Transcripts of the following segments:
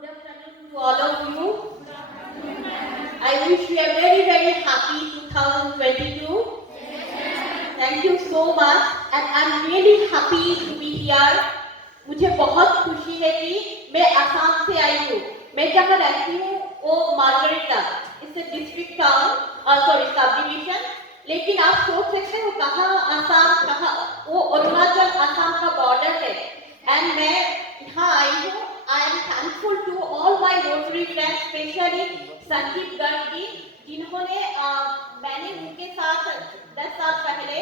Good afternoon to all of you. I wish you a very, very happy 2022. Thank you so much and I'm really happy to be here. मुझे बहुत खुशी है कि मैं आसाम से आई हूँ. मैं जहाँ रहती हूँ वो मार्गरेटा, इससे district town sorry sub division. लेकिन आप सोच सकते हो कहाँ आसाम, कहाँ वो अरुणाचल आसाम का बॉर्डर है. एंड मैं यहाँ आई हूँ. I am thankful to all my Rotary friends, specially Sandeep Garg ji, जिन्होंने मैंने उनके साथ 10 साल पहले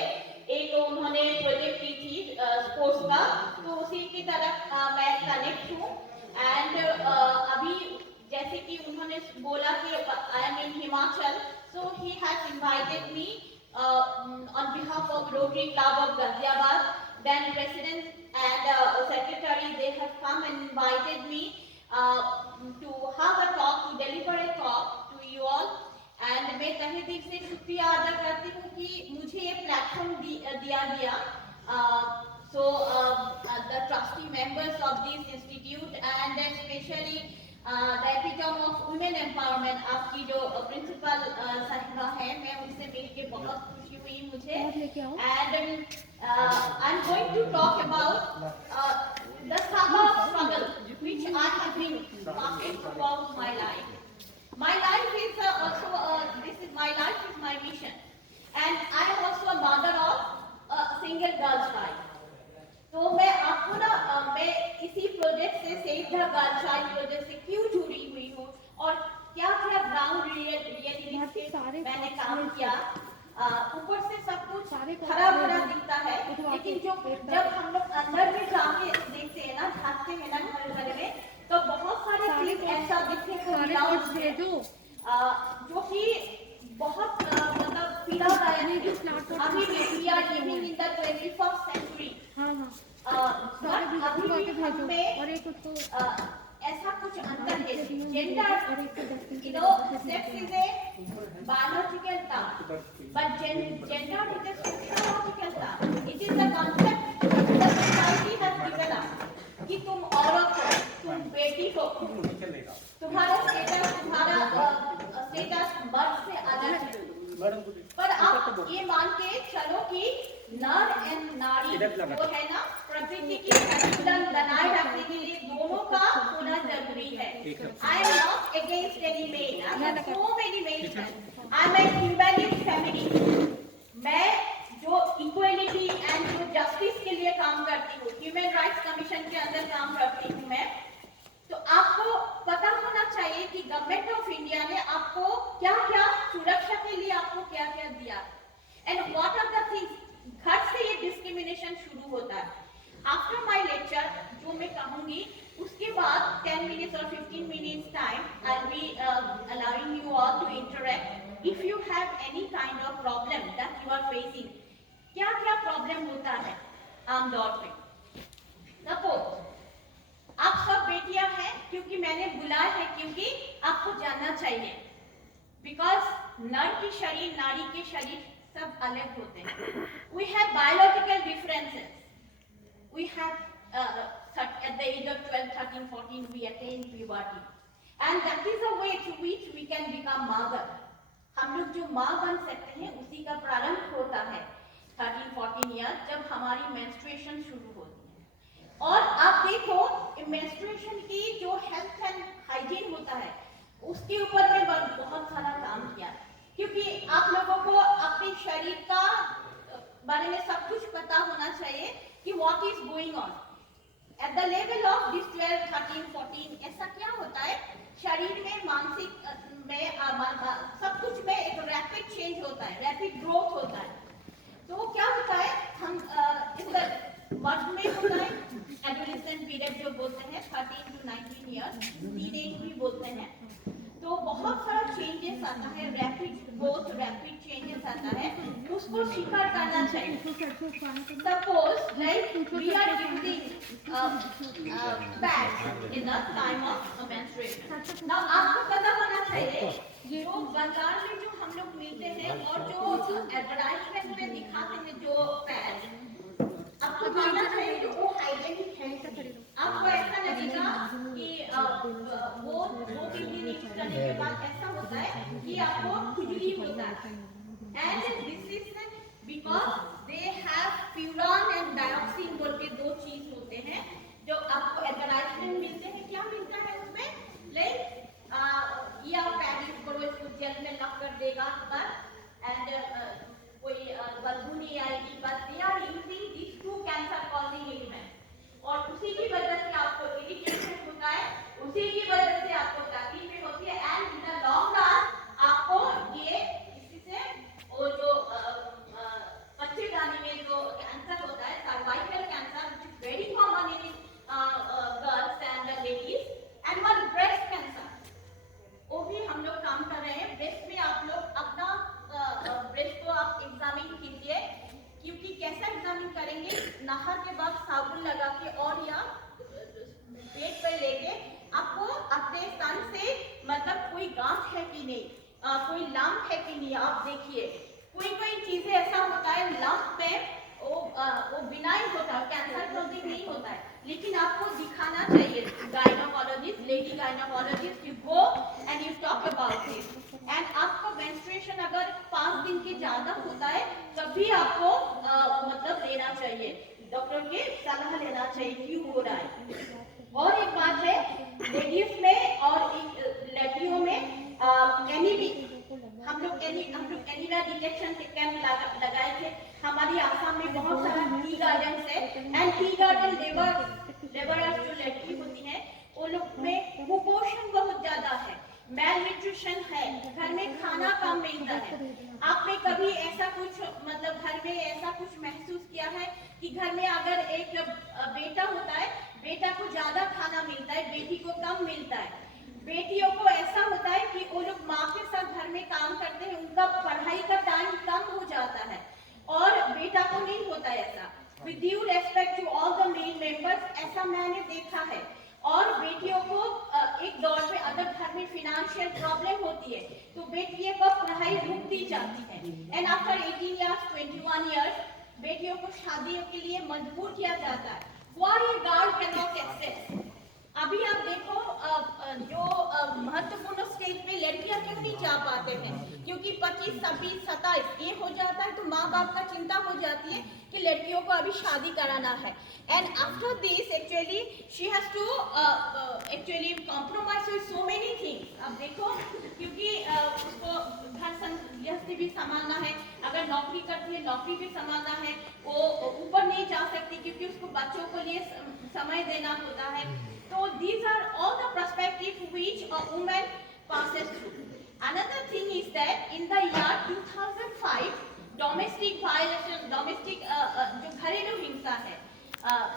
एक उन्होंने प्रोजेक्ट की थी स्पोर्ट्स का, तो उसी की तरफ मैं कनेक्ट हूँ. एंड अभी जैसे कि उन्होंने बोला कि I am in Himachal, so he has invited me on behalf of Rotary Club of Ghaziabad. Then President and Secretary, they have come and invited me to have a talk, to deliver a talk to you all. And मैं तहे दिल से शुक्रिया अदा करती हूँ कि मुझे ये प्लेटफॉर्म दिया गया. So the trustee members of this institute and especially the epitome of women empowerment, आपकी जो प्रिंसिपल साहिबा है, मैं उनसे मिलके बहुत खुशी हुई मुझे. And I'm going to talk about the saga of struggle which I have been passing throughout my life. My life is my life is my mission, and I am also a mother of a single girl child. तो मैं आपको ना मैं इसी project से save the girl child project से क्यों जुड़ी हुई हूँ और क्या क्या ग्राउंड रियलिटी मैंने काम किया. ऊपर से सब कुछ हरा भरा दिखता है, लेकिन जब हम लोग अंदर में जाके देखते हैं ना, झांकते हैं ना घर घर में, तो बहुत सारे चीज ऐसा दिखने को मिला मुझे जो कि बहुत मतलब पीड़ादायक है. अभी we are living in the 21st century. अभी भी हम में ऐसा कुछ अंतर है. Gender, you know, sex is a biological term, but gender is a sociological term. It is a concept the society has developed कि तुम औरत हो, तुम बेटी हो, तुम्हारा स्टेटस मर्द से अलग है. पर आप ये मान के चलो कि नर एंड नारी वो है ना, प्रकृति की संतुलन बनाए रखने के लिए दोनों का होना जरूरी है. I am not against any male. I have so many males. I am a humanist family. मैं जो इक्वलिटी एंड जो जस्टिस के लिए काम करती हूँ, ह्यूमन राइट्स कमीशन के अंदर काम करती हूँ मैं. तो आपको पता होना चाहिए कि गवर्नमेंट ऑफ इंडिया ने आपको क्या क्या सुरक्षा के लिए आपको क्या क्या दिया, and what are the things. घर से ये डिस्क्रिमिनेशन शुरू होता है. आफ्टर माय लेक्चर जो मैं कहूंगी, उसके बाद 10 minutes or 15 minutes time I'll be allowing you all to interact. If you have any kind of problem that you are facing, क्या क्या प्रॉब्लम होता है आमतौर पे. सपोज आप सब बेटियां हैं, क्योंकि मैंने बुलाया है क्योंकि आपको जानना चाहिए. बिकॉज नर की शरीर, नारी के शरीर सब अलग होते हैं. We have biological differences. We have at the age of 12, 13, 14 we attain puberty, and that is a way to which we can become mother. हम लोग जो माँ बन सकते हैं उसी का प्रारंभ होता है 13-14 ईयर जब हमारी मेंस्ट्रुएशन शुरू होती है. और आप देखो मेंस्ट्रुएशन की जो हेल्थ एंड हाइजीन होता है उसके ऊपर मैं बहुत सारा काम किया, क्योंकि आप लोगों को अपने शरीर का बारे में सब कुछ पता होना चाहिए कि what is going on at the level of this 12, 13, 14. ऐसा क्या होता है शरीर में, मानसिक में, सब कुछ में एक रैपिड चेंज होता है, रैपिड ग्रोथ होता है. तो क्या होता है, हम इस मर्द में होता है एडोलेसेंट पीरियड जो बोलते हैं 13 to 19 ईयर्स, टीनेज भी बोलते हैं. तो बहुत सारा चेंजेस आता है, रैपिड ग्रोथ, रैपिड चेंजेस आता है, उसको स्वीकार करना चाहिए. Suppose like we are using pads in the time of menstruation. Now आपको पता होना चाहिए जो बाजार में जो हम लोग मिलते हैं और जो एडवर्टाइजमेंट में दिखाते हैं जो पैड, आपको मानना चाहिए कि वो हाइजेनिक है। आपको ऐसा लगेगा कि वो 2-3 दिन यूज करने के बाद ऐसा होता है कि आपको खुजली होता है। And this is because they have furan and dioxin बोल के दो चीज होते हैं जो आपको एडवर्टाइजमेंट मिलते हैं। क्या मिलता है उसमें? लाइक ये आप पैक करो, इसको जेल में लग कर देगा बस, एंड कोई बदबू नहीं आएगी, बस they are using this to cancer causing element, और उसी की वजह से आपको इरिटेशन होता है, उसी की वजह से आपको तकलीफें होती है, and in the long run आपको ये इसी से वो जो बच्चे दानी में जो कैंसर होता है, cervical cancer, which is very common in girls and ladies, and one breast cancer, वो भी हम लोग काम कर रहे हैं। ब्रेस्ट में आप लोग अपना ब्रेस्ट को आप एग्जामिन कीजिए, क्योंकि कैसा एग्जामिन करेंगे? नहाने के बाद साबुन लगा के और या पेट पे लेके आपको अपने स्तन से मतलब कोई गांठ है कि नहीं, कोई लंप है कि नहीं, आप देखिए। कोई चीजें ऐसा होता है लंप पे वो बिनाइन होता है, कैंसर कॉजिंग नहीं होता है, लेकिन आपको दिखाना चाहिए gynaecologist, lady gynaecologist, you go and you talk about it. And आपका मेंस्ट्रुएशन अगर 5 दिन के ज्यादा होता है तभी आपको मतलब लेना चाहिए, डॉक्टर के सलाह लेना चाहिए क्यों हो रहा है। और एक बात है, लेडीज में और लड़कियों में एनीमी, हम लोग एनीमिया डिटेक्शन के कैंप लगाए थे हमारी आसाम में, बहुत सारा टी गार्डन है, एंड टी गार्डन लेबरर्स जो लड़की होती है वो लोग में कुपोषण बहुत ज्यादा है, मेल न्यूट्रिशन है, घर में खाना कम मिलता है। आपने कभी ऐसा कुछ मतलब घर में ऐसा कुछ महसूस किया है कि घर में अगर एक बेटा होता है, बेटा को ज्यादा खाना मिलता है, बेटी को कम मिलता है। बेटियों को ऐसा होता है कि वो लोग माँ के साथ घर में काम करते हैं, उनका पढ़ाई का टाइम कम हो जाता है, और बेटा को नहीं होता है ऐसा। With due respect to all the male members, ऐसा मैंने देखा है। और बेटियों को एक दौर पे अगर घर में फाइनेंशियल प्रॉब्लम होती है तो बेटियों को पढ़ाई रुक दी जाती है, एंड आफ्टर 18 इयर्स 21 इयर्स बेटियों को शादियों के लिए मजबूर किया जाता है। व्हाई ये गार्ड कैन नॉट एक्सेप्ट? अभी आप देखो जो महत्वपूर्ण स्टेज पे लड़कियां क्यों नहीं जा पाते हैं? क्योंकि 25, 26, 27 ये हो जाता है तो माँ बाप का चिंता हो जाती है कि लड़कियों को अभी शादी कराना है, and after this actually she has to actually compromise with so many things. अब देखो, क्योंकि उसको घर गृहस्थी भी संभालना है, अगर नौकरी करती है नौकरी भी संभालना है, वो ऊपर नहीं जा सकती क्योंकि उसको बच्चों को लिए समय देना होता है। So these are all the perspectives which a woman passes through. Another thing is that in the year 2005, domestic violence, जो घरेलू हिंसा है,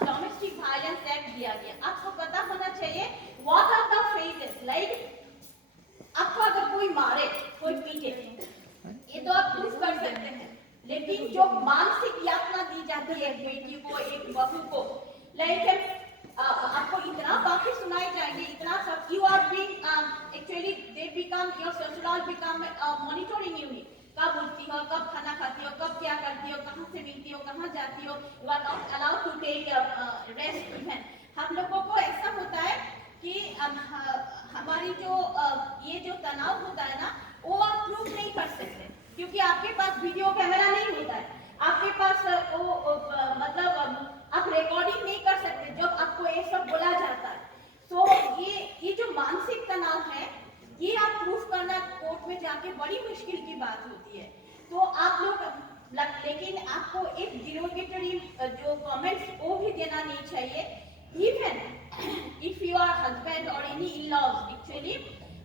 डोमेस्टिक वायलेंस एक्ट दिया गया। आपको पता होना चाहिए what are the phases, like आपको अगर कोई मारे, कोई पीटे, ये तो आप प्रूफ कर सकते हैं, लेकिन जो मानसिक यातना दी जाती है एक बेटी को, एक बहू को, लाइक आपको इतना बाकी सुनाई जाएंगे, इतना सब, you are being actually they become your ससुराल बिकम मॉनिटरिंग यूनिट। कब उठती हो, कब खाना खाती हो, कब क्या करती हो, कहाँ से मिलती हो, कहाँ जाती हो, you are not allowed to take rest even. हम लोगों को ऐसा होता है कि हमारी जो ये जो तनाव होता है ना, वो आप प्रूफ नहीं कर सकते क्योंकि आपके पास वीडियो कैमरा नहीं होता है, आपके पास मतलब आप रिकॉर्डिंग नहीं कर सकते जब आपको ये सब बोला जाता है। तो ये जो मानसिक तनाव है, ये आप प्रूफ करना कोर्ट में जाके बड़ी मुश्किल की बात होती है। तो आप लोग, लेकिन आपको एक डिरोगेटरी जो कमेंट्स वो भी देना नहीं चाहिए। Even if you are husband और एनी इन-लॉज एक्चुअली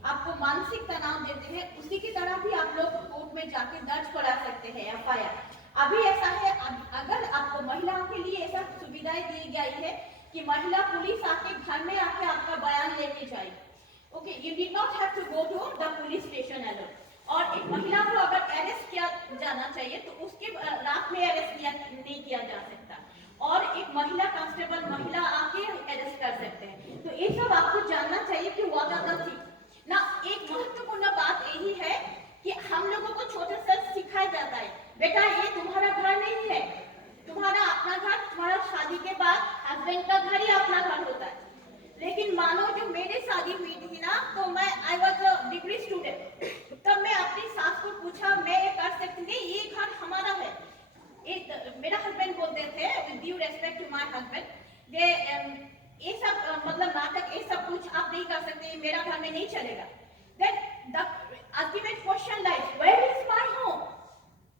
आपको मानसिक तनाव देते हैं, उसी की तरह भी आप लोग कोर्ट में जाके दर्ज करा सकते हैं एफआईआर। अभी ऐसा है, अगर आपको महिलाओं के लिए ऐसा सुविधाएं दी गई है कि महिला पुलिस आके घर में आके आपका बयान लेके जाएगी। Okay, you did not have to go to the police station alone. और एक महिला को अगर अरेस्ट किया जाना चाहिए तो उसके रात में अरेस्ट नहीं किया जा सकता, और एक महिला कांस्टेबल महिला आके अरेस्ट कर सकते हैं। तो ये सब आपको जानना चाहिए कि व्हाट आर द थिंग्स ना। एक महत्वपूर्ण बात यही है कि हम लोगों को छोटे से सिखाया जाता है, बेटा ये तुम्हारा घर नहीं है, तुम्हारा अपना घर, तुम्हारा थे, with due respect to my husband, they ये सब मतलब नाटक ये सब कुछ आप नहीं कर सकते, मेरा घर में नहीं चलेगा। Then the ultimate question lies, where is my home?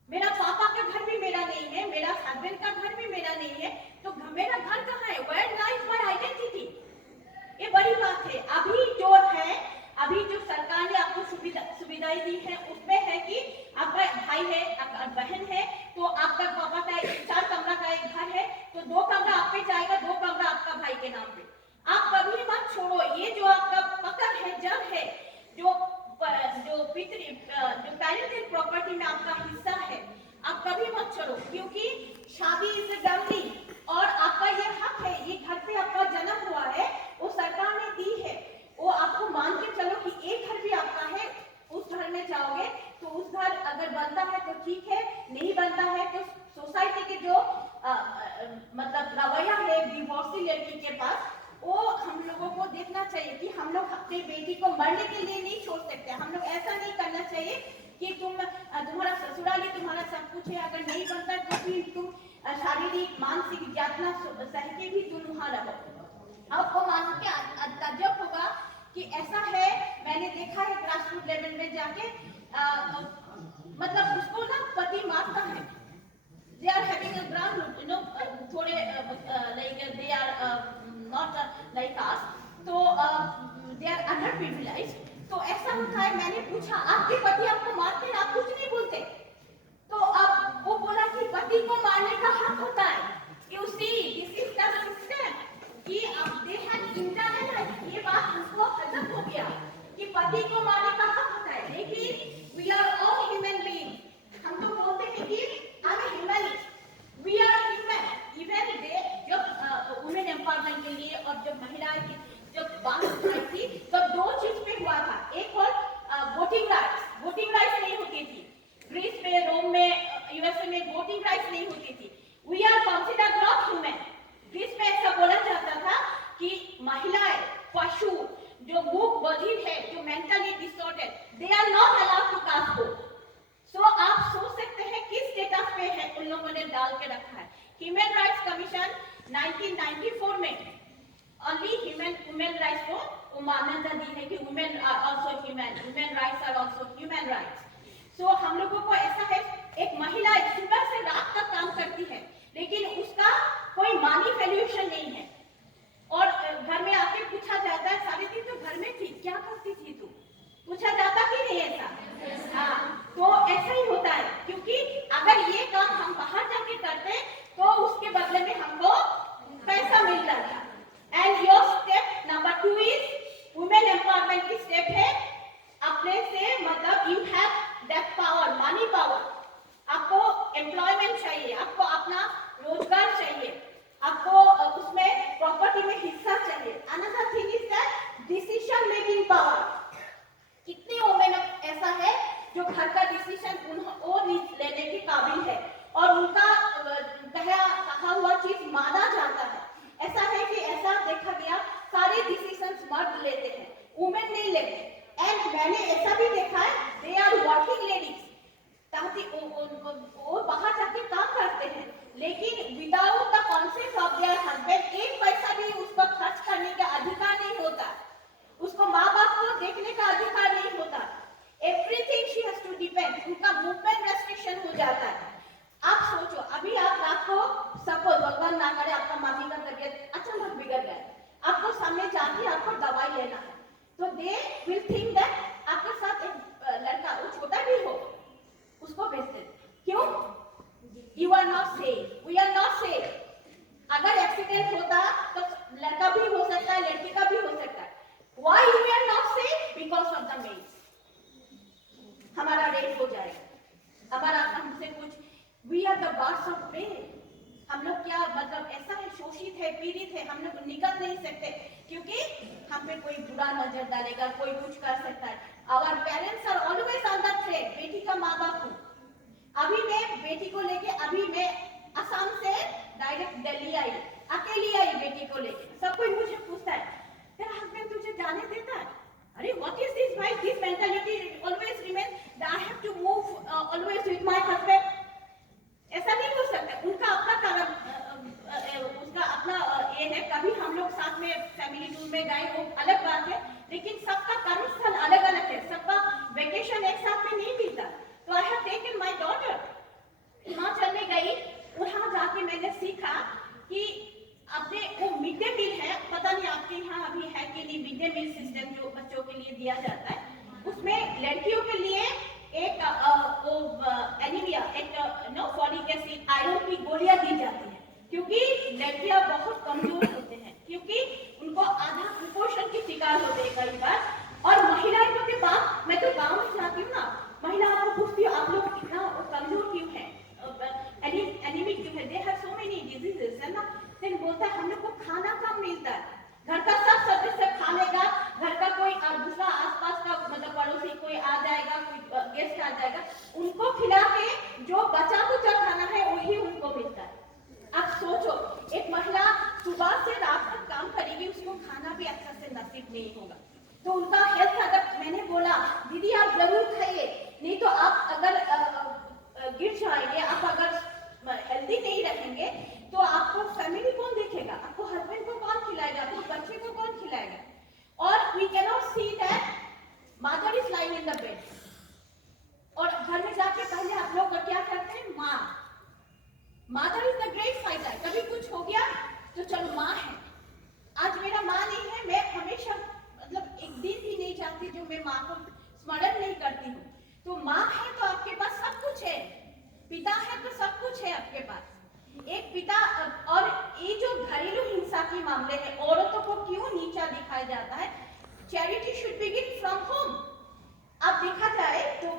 मेरा पापा का घर भी मेरा नहीं है, मेरा हस्बैंड का घर भी मेरा नहीं है, तो मेरा घर कहाँ है? Where lies my identity? ये बड़ी बात है। अभी जो सरकार ने आपको सुविधाएं दी है उसमें है कि आपका भाई है, आपका बहन है, तो आपका पापा का 4 कमरा का एक घर है, तो 2 कमरा आप पे जाएगा, 2 कमरा आपका भाई के नाम पे। आप कभी मत छोड़ो, ये जो आपका पकड़ है, जड़ है, जो पैरेंटल प्रॉपर्टी में आपका हिस्सा है, आप कभी मत छोड़ो, क्योंकि शादी इज डाउरी और आपका ये हक है, ये घर पे आपका जन्म हुआ है, वो सरकार ने दी है, वो आपको मान के चलो कि एक घर भी आपका है, उस घर में जाओगे तो उस घर अगर बनता है तो ठीक है, नहीं बनता है तो सोसाइटी के जो मतलब रवैया है डिवोर्सी लड़की के पास, वो हम लोगों को देखना चाहिए कि हम लोग अपनी बेटी को मरने के लिए नहीं छोड़ सकते। हम लोग ऐसा नहीं करना चाहिए कि तुम्हारा ससुराली तुम्हारा सब कुछ है, अगर नहीं बनता तो फिर तुम शारीरिक मानसिक यातना सह के भी तुम वहां रहो। आपको मान के ताज्जुब होगा कि ऐसा है, मैंने देखा है ग्रासरूट लेवल में जाके मतलब उसको ना पति मारता है, they are having a ground, you know, थोड़े like they are not like us, तो they are underprivileged, तो ऐसा होता है। मैंने पूछा आपके पति आपको मारते हैं, आप कुछ नहीं बोलते, तो अब वो बोला कि पति को मारने का हक होता है। You see, this is the system कि अब they have internalized, ये बात उसको हजम हो गया कि पति को मारने का हक होता है, लेकिन we are all human beings, हम तो बोलते हैं कि I'm a humanist, we are human, even they जब वुमेन एम्पावरमेंट के लिए और जब महिलाएं की जब बात उठाई थी तो 2 चीज पे हुआ था, एक और वोटिंग राइट्स नहीं होती थी, ग्रीस में, रोम में, यूएसए में वोटिंग राइट्स नहीं होती थी, we are considered not human। Greece में ऐसा बोला जाता था कि महिलाएं, पशु, जो मूक बधिर है, जो mentally disorder, they are not allowed to cast vote. So आप सोच सकते हैं किस स्टेटस पे है उन लोगों ने डाल के रखा है। ह्यूमन राइट्स कमीशन 1994 में ओनली ह्यूमन राइट्स को मान्यता दी है कि women are also human, women rights are also human rights. So हम लोगों को ऐसा है, एक महिला सुबह से रात तक काम करती है, लेकिन उसका कोई मनी वैल्यूएशन नहीं है, और घर में आके पूछा जाता है सारी दिन तो घर में थी, क्या करती थी तू, पूछा जाता कि नहीं ऐसा? हाँ, तो ऐसा ही होता है, क्योंकि अगर ये काम हम बाहर जाके करते तो उसके बदले में हमको पैसा मिल जाता। And your step number 2 is women empowerment की स्टेप है अपने से, मतलब you have that power, money power, आपको एम्प्लॉयमेंट चाहिए, आपको अपना रोजगार चाहिए, आपको उसमें प्रॉपर्टी में हिस्सा चाहिए। Another thing is that decision making power. कितने वुमेन ऐसा है जो घर का डिसीजन वो लेने के काबिल है और उनका कहा हुआ चीज माना जाता है। ऐसा है कि ऐसा देखा गया सारे डिसीजंस मर्द लेते हैं, वुमेन नहीं लेते। एंड मैंने ऐसा भी देखा है, दे आर वर्किंग लेडीज, ताकि वो बाहर जाके काम करते हैं, लेकिन without the consent of their husband एक पैसा भी उसको खर्च करने का अधिकार नहीं होता, उसको माँ बाप को देखने का अधिकार नहीं होता। Everything she has to depend, उनका मूवमेंट रेस्ट्रिक्शन हो जाता है। आप सोचो, अभी आप रात को सपोज भगवान ना करे आपका मामी का तबीयत अचानक बिगड़ गया, आपको सामने जाके आपको दवाई लेना है, तो दे विल थिंक दैट आपके साथ एक लड़का, वो छोटा भी हो, उसको भेजते। क्यों? You are not safe, we are not safe. अगर एक्सीडेंट होता तो लड़का भी हो सकता है, लड़की का भी हो सकता है। Why we are not safe? Because of the males. हमारा रेप हो जाएगा, हमारा हमसे कुछ, we are the birds of prey। हम लोग क्या मतलब ऐसा है, शोषित है, पीड़ित है, हम लोग निकल नहीं सकते क्योंकि हम पे कोई बुरा नजर डालेगा, कोई कुछ कर सकता है। Our parents are always on the threat। बेटी का माँ बाप हूँ, अभी मैं बेटी को लेके, अभी मैं असम से डायरेक्ट दिल्ली आई, अकेली आई बेटी को लेके, सब कोई मुझे पूछता है तेरा हस्बैंड तुझे जाने देता है? अरे what is this, why this mentality always remain that I have to move always with my husband. ऐसा नहीं हो सकता, उनका अपना बच्चों के लिए दिया जाता है, उसमें लड़कियों के लिए एक एनीमिया, एक फॉलिक एसिड, आयरन की गोलियां दी जाती है, क्योंकि लड़कियां बहुत कमजोर होते हैं, क्योंकि उनको आधा कुपोषण की शिकार होते हैं कई बार। और महिलाएं को के बाद मैं तो गाँव में जाती हूँ ना, महिलाओं को पूछती हूँ आप लोग इतना कमजोर क्यों है, एनीमिक क्यों है, they have so many diseases है ना। फिर बोलता है हम लोग को खाना कम मिलता है, घर का सब सदस्य खा लेगा, घर का कोई दूसरा आसपास का मतलब पड़ोसी कोई आ जाएगा, कोई गेस्ट आ जाएगा, उनको खिला के जो बचा कुचा खाना है वही उनको मिलता है। अब सोचो एक महिला सुबह से रात तक काम करेगी, उसको खाना भी अच्छा से नसीब नहीं होगा, तो उनका हेल्थ, अगर मैंने बोला दीदी आप जरूर खाइए, नहीं तो आप अगर गिर जाएंगे, आप अगर हेल्दी नहीं रहेंगे तो आपको फैमिली कौन देखेगा, आपको हस्बैंड को कौन खिलाएगा, आपको बच्चे को कौन खिलाएगा। और we can not see that mother is lying in the bed, और घर में जाके पहले आप लोग क्या करते हैं, माँ, mother is the great fighter, कभी कुछ हो गया तो चलो माँ है। आज मेरा माँ नहीं है, मैं हमेशा मतलब एक दिन भी नहीं जाती जो मैं माँ को स्मरण नहीं करती हूँ। तो माँ है तो आपके पास सब कुछ है, पिता है तो सब कुछ है आपके पास। एक पिता, और ये जो घरेलू हिंसा के मामले में औरतों को क्यों नीचा दिखाया जाता है, charity should begin from home. अब देखा जाए तो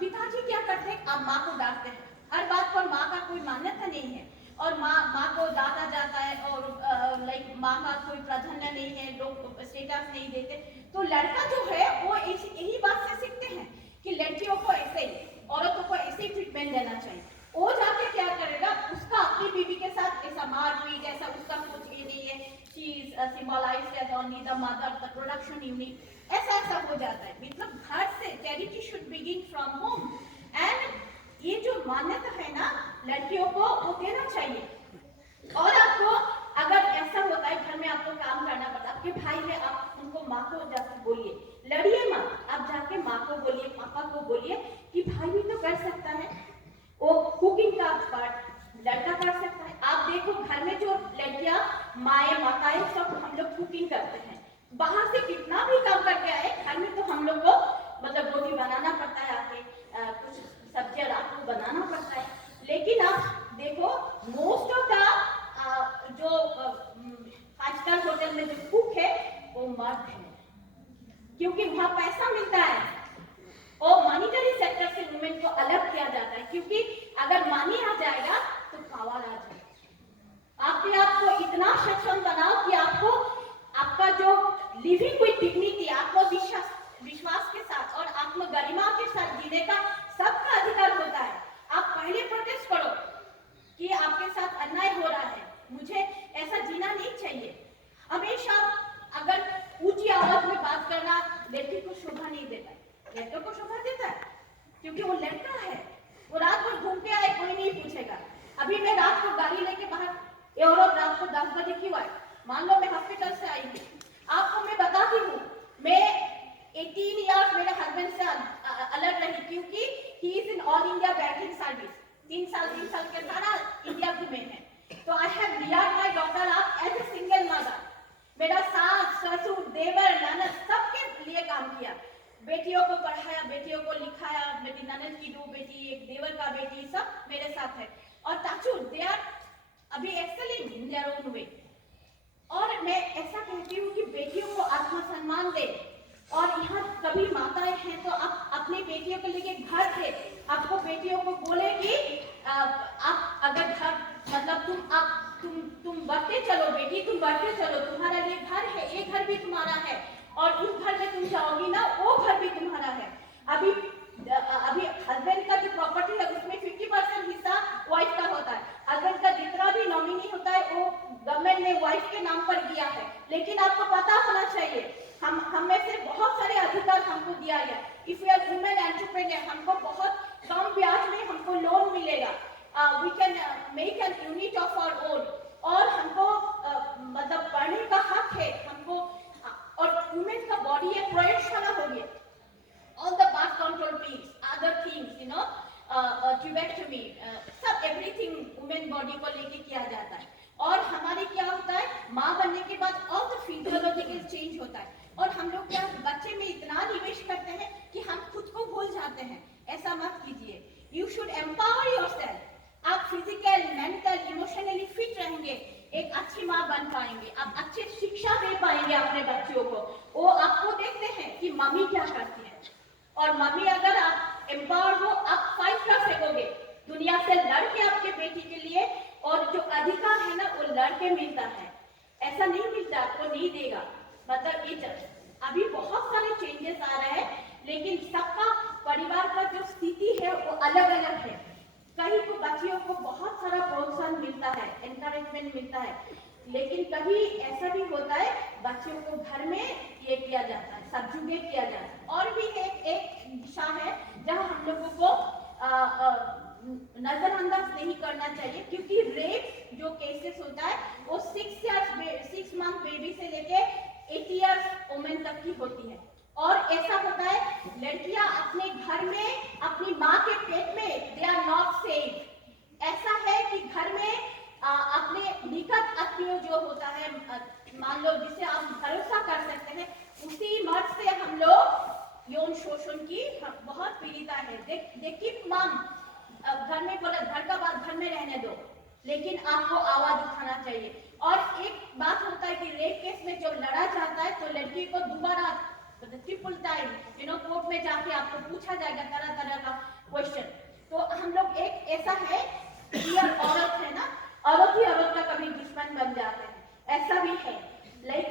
पिताजी क्या करते हैं, अब माँ को डांटते हैं, हर बात पर माँ का कोई मान्यता नहीं है, और माँ को डांटा जाता है, और लाइक माँ का कोई प्राधान्य नहीं है, लोग स्टेटस नहीं देते, तो लड़का जो है वो यही बात से सीखते हैं कि लड़कियों को ऐसे ही, औरतों को ऐसे ही ट्रीटमेंट देना चाहिए। वो जाके क्या करेगा, उसका अपनी बीवी के साथ ऐसा मारपीट, ऐसा उसका कुछ ये नहीं है, she is symbolised as only the mother, the production unit, ऐसा हो जाता है। मतलब घर से charity should begin from home, and ये जो मान्यता है ना लड़कियों को, वो देना चाहिए। और आपको अगर ऐसा होता है घर में आपको काम करना पड़ता है, आपके भाई है, आप उनको माँ को जाके बोलिए, लड़िए माँ, आप जाके माँ को बोलिए, पापा को बोलिए कि भाई भी तो कर सकता है, वो कुकिंग का पार्ट लड़का कर सकता है। आप देखो घर में जो लड़कियां माएँ माताएं सब हम लोग कुकिंग करते हैं, बाहर से कितना भी काम करके आए, घर में तो हम लोग को मतलब रोटी बनाना पड़ता है, आके कुछ सब्जियां रात को बनाना पड़ता है। लेकिन आप देखो मोस्ट ऑफ द जो 5 स्टार होटल में जो कुक है वो मर्द है, क्योंकि वहां पैसा मिलता है, और मॉनिटरी सेक्टर से वुमेन को अलग किया जाता है, क्योंकि अगर मनी आ जाएगा तो पावर आ जाएगा। आपके आप को इतना सक्षम बनाओ कि आपको आपका जो लिविंग विद डिग्निटी, आत्मविश्वास के साथ और आत्मगरिमा के साथ जीने का सबका अधिकार होता है। आप पहले प्रोटेस्ट करो कि आपके साथ अन्याय हो रहा है, मुझे ऐसा जीना नहीं चाहिए। हमेशा अगर ऊंची आवाज में बात करना लड़की को शोभा नहीं देता, लड़कों को शोभा देता है, क्योंकि वो लड़का है, वो रात भर घूम के आए कोई नहीं पूछेगा। अभी मैं रात को गाड़ी लेके बाहर, ये औरत रात को 10 बजे क्यों आए, मान लो मैं हॉस्पिटल से आई हूँ, आपको मैं बताती हूँ, मैं 18 ईयर्स मेरे हस्बैंड से अलग रही, क्योंकि he is in all India banking service, 3 साल के सारा इंडिया घूमे हैं। तो I have reared my daughter up as a single mother. मेरा सास ससुर देवर ननद सबके लिए काम किया, बेटियों को पढ़ाया, बेटियों को लिखाया, मेरी ननद की 2 बेटी, एक देवर का बेटी, सब मेरे साथ है, और ताचू दे आर अभी excelling in their own way. और मैं ऐसा कहती हूँ कि बेटियों को आत्मसम्मान दे, और यहाँ कभी माताएं हैं तो आप अपनी बेटियों को लेके घर थे, आपको बेटियों को बोले कि आप अगर घर मतलब तुम बढ़ते चलो बेटी, तुम बढ़ते चलो, तुम्हारा लिए घर है, ये घर भी तुम्हारा है, और उस घर में तुम जाओगी ना वो घर भी तुम्हारा है। अभी हस्बैंड का जो प्रॉपर्टी है उसमें 50% हिस्सा वाइफ का होता है, हस्बैंड का जितना भी नॉमिनी होता है वो गवर्नमेंट ने वाइफ के नाम पर दिया है। लेकिन आपको पता होना चाहिए हम में से बहुत सारे अधिकार हमको दिया गया। If you are women entrepreneur, हमको बहुत कम ब्याज में हमको लोन मिलेगा, we can make an unit of our own, और हमको मतलब पढ़ने का हक है हमको, और वुमेन का बॉडी एक प्रयोगशाला हो गया, all the birth control pills, other things, you know, tubectomy, सब एवरीथिंग वुमेन बॉडी को लेके किया जाता है। और हमारे क्या होता है, माँ बनने के बाद ऑल द फिजियोलॉजिकल चेंज होता है, और हम लोग क्या बच्चे में इतना निवेश करते हैं कि हम खुद को भूल जाते हैं। ऐसा मत कीजिए। You should empower yourself. आप फिजिकल, मेंटल, इमोशनली फिट रहेंगे, एक अच्छी माँ बन पाएंगे, आप अच्छे शिक्षा दे पाएंगे अपने बच्चों को। वो आपको देखते हैं कि मम्मी क्या करती है, और मम्मी अगर आप एम्पावर हो, आप फाइट कर सकोगे दुनिया से लड़ के आपके बेटी के लिए। और जो अधिकार है ना, वो लड़के मिलता है, ऐसा नहीं मिलता, आपको नहीं देगा। मतलब ये अभी बहुत सारे चेंजेस आ रहे हैं, लेकिन सबका परिवार का जो स्थिति है वो अलग अलग है। कहीं को बच्चियों को बहुत सारा प्रोत्साहन मिलता है, एनकरेजमेंट मिलता है, लेकिन कभी ऐसा भी होता है बच्चियों को घर में ये किया जाता है, सब्जुगेट किया जाता है। और भी एक दिशा है जहाँ हम लोगों को नजरअंदाज नहीं करना चाहिए, क्योंकि रेप जो केसेस होता है वो 6 मंथ बेबी से लेके 8 इयर्स वुमेन तक की होती है। और ऐसा होता है लड़कियां अपने घर में अपनी माँ के पेट में दे आर नॉट सेफ। ऐसा है कि घर में अपने निकट आत्मीय जो होता है, मान लो जिसे आप भरोसा कर सकते हैं, उसी मर्द से हम लोग यौन शोषण की बहुत पीड़िता है। देखिए मम घर में बोला घर का बात घर में रहने दो, लेकिन आपको आवाज उठाना चाहिए। और एक बात होता है कि रेप केस में जब लड़ा जाता है तो लड़की को दोबारा ट्रिपल टाइम कोर्ट में जाके आपको पूछा जाएगा तरह तरह का क्वेश्चन। तो हम लोग एक ऐसा है कि औरत है ना, औरत ही औरत का कभी दुश्मन बन जाते हैं, ऐसा भी है। Like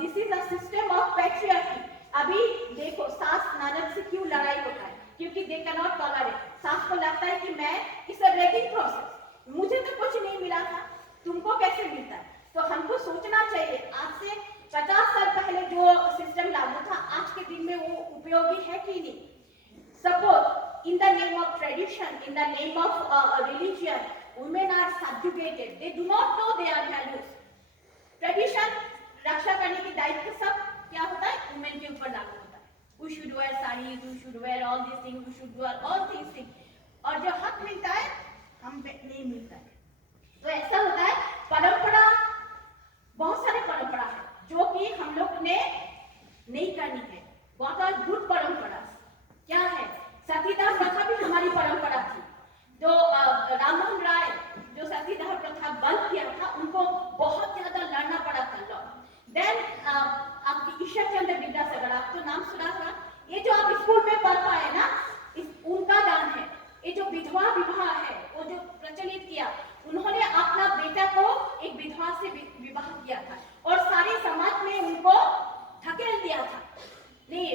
this is a system of patriarchy. अभी देखो सास ननद से क्यों लड़ाई होता है, क्योंकि दे कैन नॉट टॉलरेट। सास को लगता है कि मैं इस रेगिंग प्रोसेस, मुझे तो कुछ नहीं मिला था, तुमको कैसे मिलता है। तो हमको सोचना चाहिए आज से 50 साल पहले जो सिस्टम लागू था आज के दिन में वो उपयोगी है कि नहीं। Suppose in the name of tradition, in the name of religion, women are subjugated, they do not know their values। Tradition रक्षा करने की दायित्व सब क्या होता है, वुमेन के ऊपर लागू होता है। We should wear sari, we should wear all these things, we should wear all these things। और जो हक मिलता है हम नहीं मिलता है। तो ऐसा होता है परंपरा, बहुत सारे परंपरा है जो कि हम लोग ने नहीं करनी है। What are good परंपरा क्या है? सतीदाह प्रथा भी हमारी परंपरा थी। जो राममोहन राय जो सतीदाह प्रथा बंद किया था, उनको बहुत ज्यादा लड़ना पड़ा था। देन आपकी ईश्वर चंद्र विद्यासागर, आप तो नाम सुना होगा, ये जो आप स्कूल में पढ़ पाए ना, उनका दान है। ये जो विधवा विवाह है वो जो प्रचलित किया, उन्होंने अपना बेटा को एक विधवा से विवाह किया था और सारे समाज में उनको धकेल दिया था, नहीं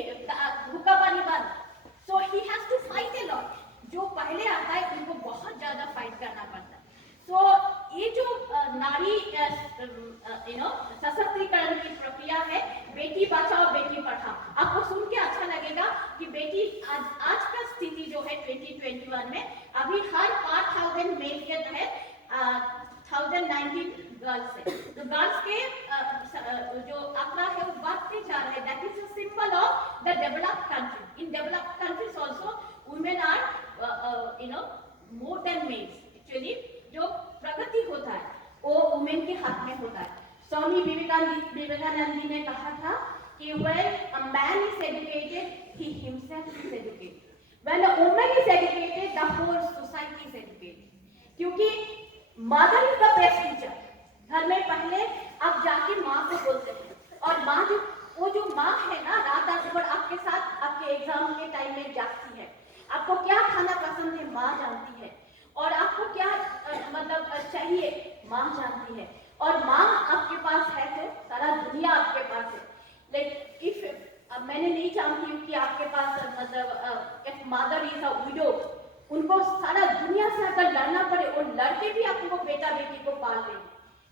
भूखा पानी बंद। So he has to fight a lot. जो पहले आता है उनको बहुत ज्यादा फाइट करना पड़ता है। सो ये जो नारी सशक्तिकरण की प्रक्रिया है, बेटी बचाओ बेटी पढ़ाओ, आपको सुन के अच्छा लगेगा कि बेटी आज का स्थिति जो है 2021 में अभी हर 5000 मेल के तहत 1019 गर्ल्स है। तो गर्ल्स के जो आंकड़ा है वो बढ़ते जा रहा है। That is a symbol of the developed country. In developed countries also women are more than males. Actually जो प्रगति होता है वो वुमेन के हाथ में होता है। स्वामी विवेकानंद जी ने कहा था कि when a man is educated, he himself is educated. When a woman is educated, the whole society is educated. क्योंकि mother is the best teacher. घर में पहले आप जाके माँ को बोलते हैं, और माँ जो वो जो माँ है ना, रात रात भर आपके साथ आपके एग्जाम के टाइम में जागती है। आपको क्या खाना पसंद है माँ जानती है, और आपको क्या मतलब चाहिए माँ जानती है। और माँ आपके पास है तो सारा दुनिया आपके पास है। लाइक इफ मैंने नहीं जानती हूँ कि आपके पास मतलब if mother is a window, उनको सारा दुनिया से अगर लड़ना पड़े और लड़के भी आपको बेटा बेटी को पाल लें,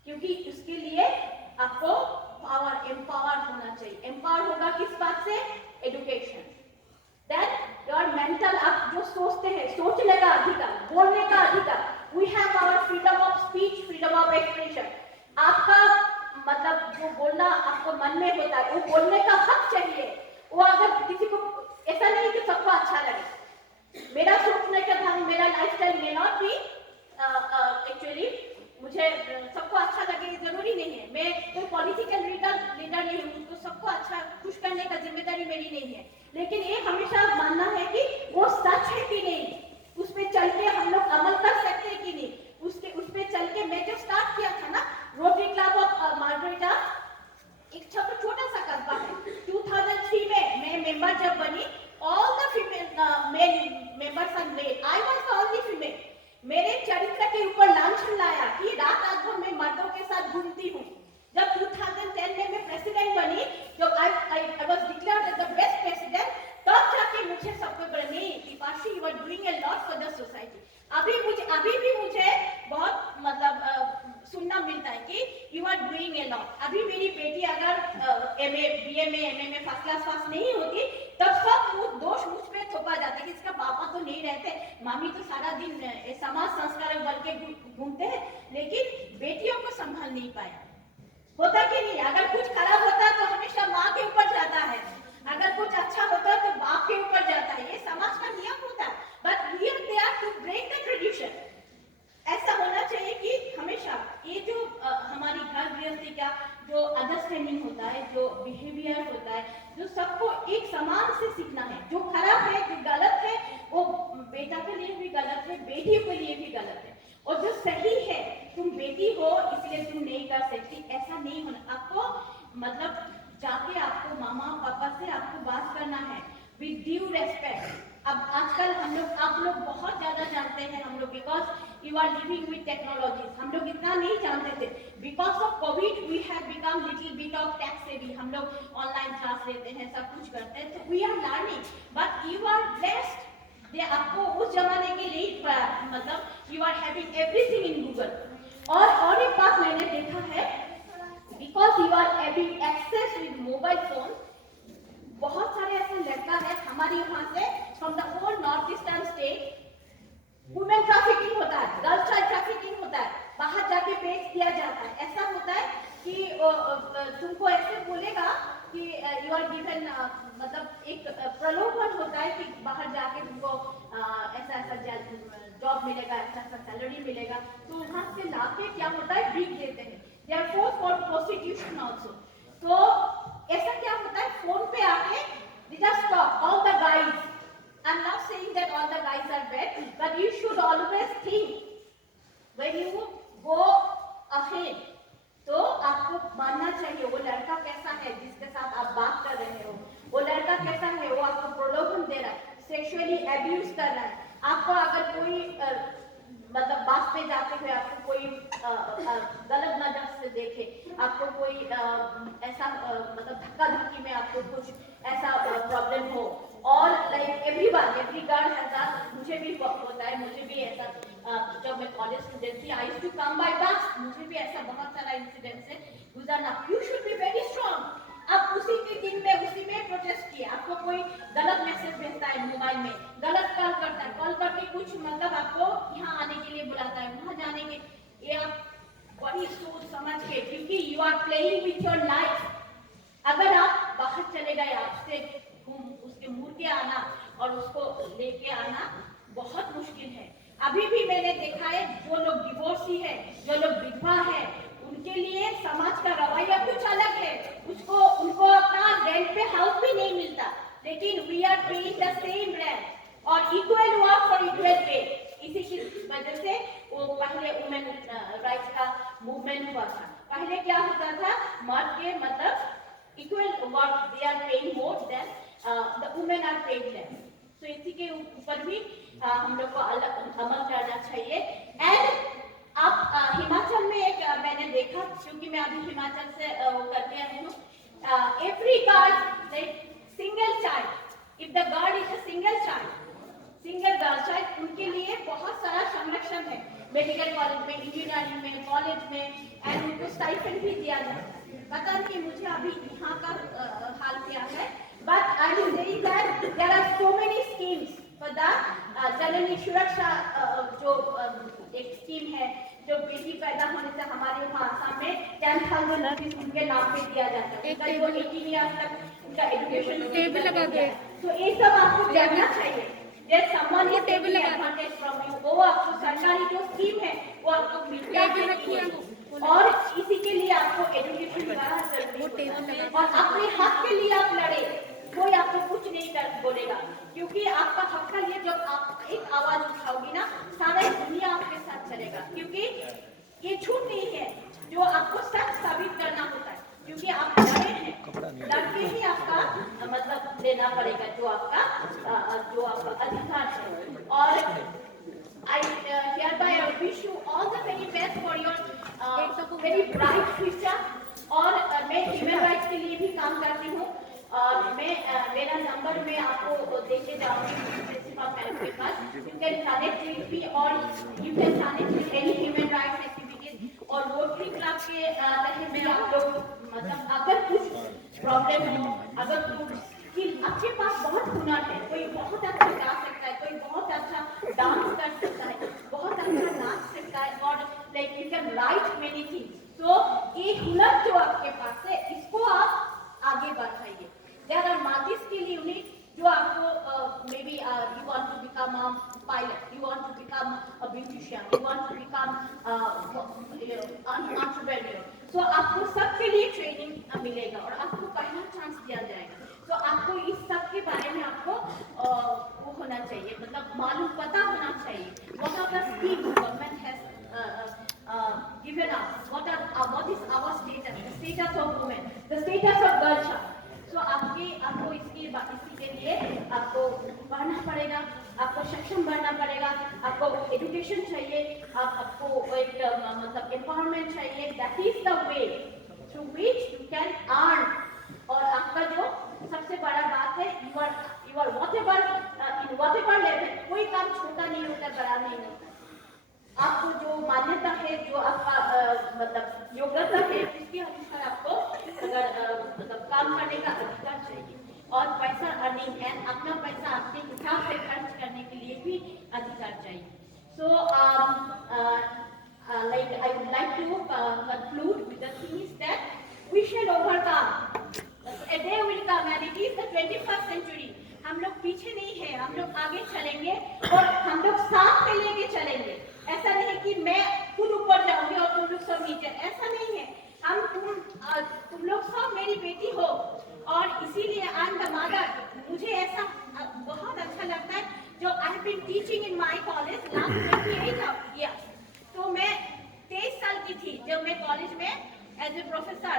क्योंकि उसके लिए आपको पावर एम्पावर होना चाहिए। एम्पावर होगा किस बात से? एजुकेशन। देन योर मेंटल, आप जो सोचते हैं, सोचने का अधिकार, बोलने का अधिकार। We have our freedom of speech, freedom of expression. आपका मतलब जो बोलना आपको मन में होता है वो बोलने का हक चाहिए। वो अगर किसी को ऐसा नहीं कि सबको अच्छा लगे, मेरा सोचने का ढंग, मेरा lifestyle may not be actually मुझे सबको अच्छा लगे जरूरी नहीं है। मैं कोई पॉलिटिकल लीडर नहीं हूँ, तो सबको अच्छा जिम्मेदारी मेरी नहीं है, लेकिन ये हमेशा मानना है कि वो सच है कि नहीं, उस पे चल के हम लोग अमल कर सकते हैं कि नहीं, उस पे चल के मैं जो स्टार्ट किया था ना, रोटरी क्लब ऑफ मार्गरेटा, एक छोटा सा कस्बा है। 2003 में मैं मेंबर जब बनी, all the female male members are male, I was the only female. मेरे चरित्र के ऊपर लांछन लाया कि रात भर मैं मर्दों के साथ घूमती हूँ। जब 2010 में मैं प्रेसिडेंट बनी, जब I was declared as the best president, तब जाके मुझे सबको बोला नहीं Deepashi, you are doing a lot for the society. अभी भी मुझे बहुत मतलब सुनना मिलता है कि you are doing a lot. अभी मेरी बेटी अगर एमए बीए में एमए में फर्स्ट क्लास पास नहीं होती, तब सब दोष मुझ पे थोपा जाता है कि इसका पापा तो नहीं रहते, मामी तो सारा दिन समाज संस्कारक बन के घूमते हैं, लेकिन बेटियों को संभाल नहीं पाया। होता कि नहीं, अगर कुछ खराब होता तो हमेशा माँ के ऊपर जाता है, अगर कुछ अच्छा होता तो बाप के ऊपर जाता है, ये समाज का नियम होता है। But we are there to break the tradition. ऐसा होना चाहिए कि हमेशा ये जो हमारी घर गृहस्थी का जो अंडरस्टैंडिंग होता है, जो बिहेवियर होता है, जो सबको एक समान से सीखना है। जो खराब है, जो गलत है, वो बेटा के लिए भी गलत है, बेटी के लिए भी गलत है, और जो सही है, तुम बेटी हो इसलिए तुम नहीं कर सकती, ऐसा नहीं होना। आपको मतलब जाके आपको मामा पापा से आपको बात करना है विद ड्यू रेस्पेक्ट। अब आजकल हम लोग, आप लोग बहुत ज्यादा जानते हैं, हम लोग because you are living with technologies, हम लोग इतना नहीं जानते थे। Because of Covid we have become little bit of tech savvy, हम लोग ऑनलाइन क्लास लेते हैं, सब कुछ करते हैं, तो we are learning, but you are blessed. ये आपको उस जमाने के लिए मतलब you are having everything in Google. और एक बात मैंने देखा है, because you are having access with mobile phone, बहुत सारे ऐसे लड़का है हमारे यहाँ से, from the whole north eastern state, women trafficking होता है, गर्ल चाइल्ड ट्रैफिकिंग होता है, बाहर जाके बेच दिया जाता है। ऐसा होता है कि तुमको ऐसे बोलेगा कि यू आर गिवन, मतलब एक प्रलोभन होता है कि बाहर जाके तुमको ऐसा जॉब मिलेगा, ऐसा सैलरी मिलेगा, तो वहां से लाके क्या होता है, बिक देते हैं। They are for prostitution also. तो ऐसा क्या होता है, फोन पे आके they just talk all the guys. I am not saying that all the guys are bad, but you should always think when you go ahead, तो आपको मानना चाहिए वो लड़का कैसा है जिसके साथ आप बात कर रहे हो, वो लड़का कैसा है, वो आपको प्रलोभन दे रहा है, सेक्सुअली एब्यूज कर रहा है आपको। अगर कोई मतलब बात पे जाते हुए आपको कोई गलत नजर से देखे, आपको कोई ऐसा मतलब धक्का धक्की में आपको कुछ ऐसा प्रॉब्लम हो, और like everyone every girl has that, मुझे भी होता है, मुझे भी ऐसा जब मैं कॉलेज स्टूडेंट थी, I used to come by bus, मुझे भी ऐसा बहुत सारा इंसिडेंट से गुजरना। You should be very strong. आप उसी के दिन में उसी में प्रोटेस्ट किया, आपको कोई गलत मैसेज भेजता है मोबाइल में, गलत कॉल करता है, कॉल करके कुछ मतलब आपको यहाँ आने के लिए बुलाता है, वहां जाने के, ये आप बड़ी सोच समझ के, क्योंकि you are playing with your life. अगर आप बाहर चले गए, आपसे उसके मुड़ के आना और उसको लेके आना बहुत मुश्किल है। अभी भी मैंने देखा है, जो लोग डिवोर्सी है, जो लोग विधवा है, उनके लिए समाज का रवैया कुछ अलग है, उनको अपना रेंट पे हाउस भी नहीं मिलता, लेकिन we are paying the same rent और equal work for equal pay. इसी की वजह से वो पहले वुमेन राइट्स का मूवमेंट हुआ था। पहले क्या होता था, मर्द के मतलब equal work they are paying more than the women are paying less. तो इसी के ऊपर भी हम लोग को अमल करना चाहिए। एंड आप हिमाचल में एक मैंने देखा, क्योंकि मैं अभी हिमाचल से वो करके आई हूँ, every girl like single child, if the girl is a single girl child, उनके लिए बहुत सारा संरक्षण है मेडिकल कॉलेज में, इंजीनियरिंग में, कॉलेज में, एंड उनको स्टाइपेंड भी दिया जाता है। पता नहीं मुझे अभी यहाँ का हाल क्या है, but I will say that there are so many schemes for that. Janani Suraksha जो एक स्कीम है, जो बेटी पैदा होने से हमारे वहाँ आसाम में 10,000 रुपीज उनके नाम पे दिया जाता है, उनका जो 18 ईयर्स तक उनका एजुकेशन टेबल लगा के, तो ये सब आपको जानना चाहिए। There's someone is taking advantage from you, वो आपको सरकारी जो स्कीम है वो आपको मिलता है, और इसी के लिए आपको एजुकेशन का जरूरी है, और अपने हक के लिए आप लड़े। कोई लेना पड़ेगा, जो आपका अधिकार है। और I hereby wish you all the very best for your very bright future। और मैं ह्यूमन राइट्स के लिए भी काम करती हूँ, और मैं मेरा नंबर मैं आपको देके जाऊंगी प्रिंसिपल मैम के पास। You can connect with me, और you can connect with any human rights activities. और रोटरी क्लब के तहत में आप लोग मतलब अगर कुछ प्रॉब्लम हो, अगर कुछ कि आपके पास बहुत हुनर है, कोई बहुत अच्छा गा सकता है, कोई बहुत अच्छा डांस कर सकता है, बहुत अच्छा नाच सकता है, और like you can write many things. तो ये हुनर जो आपके पास है, इसको आप आगे बढ़ाइए। There are multi skill unit जो आपको may be you want to become a pilot, you want to become a beautician, you want to become entrepreneur. So आपको सबके लिए ट्रेनिंग मिलेगा और आपको पहला चांस दिया जाएगा। तो आपको इस सब के बारे में आपको वो होना चाहिए, मतलब मालूम पता होना चाहिए। What are the schemes government has given us? What is our status? The status of women, the status of girl child. So आपको इसी के लिए आपको पढ़ना पड़ेगा, आपको सक्षम बनना पड़ेगा, आपको एजुकेशन चाहिए, आपको एक मतलब एम्पावरमेंट चाहिए। That is the way through which you can earn। और आपका जो सबसे बड़ा बात है, यू आर whatever लेवल, कोई काम छोटा नहीं होता, बड़ा नहीं होता। आपको जो मान्यता है, जो आपका मतलब योग्यता है, उसके अनुसार आपको अगर मतलब काम करने का अधिकार चाहिए। और पैसा अर्निंग एंड अपना पैसा अपने हिसाब से खर्च करने के लिए भी अधिकार चाहिए। सो like I would like to conclude with the things that we shall overcome। A day will come and it is the 21st century। हम लोग पीछे नहीं है, हम लोग आगे चलेंगे और हम लोग साथ में लेके चलेंगे। ऐसा नहीं कि मैं खुद ऊपर जाऊंगी और तुम लोग सब नीचे, ऐसा नहीं है। तुम लोग सब मेरी बेटी हो, और इसीलिए आई एम द मदर। मुझे ऐसा बहुत अच्छा लगता है, जो I have been teaching in my college last 28 years. तो मैं 23 साल की थी जब मैं कॉलेज में एज ए प्रोफेसर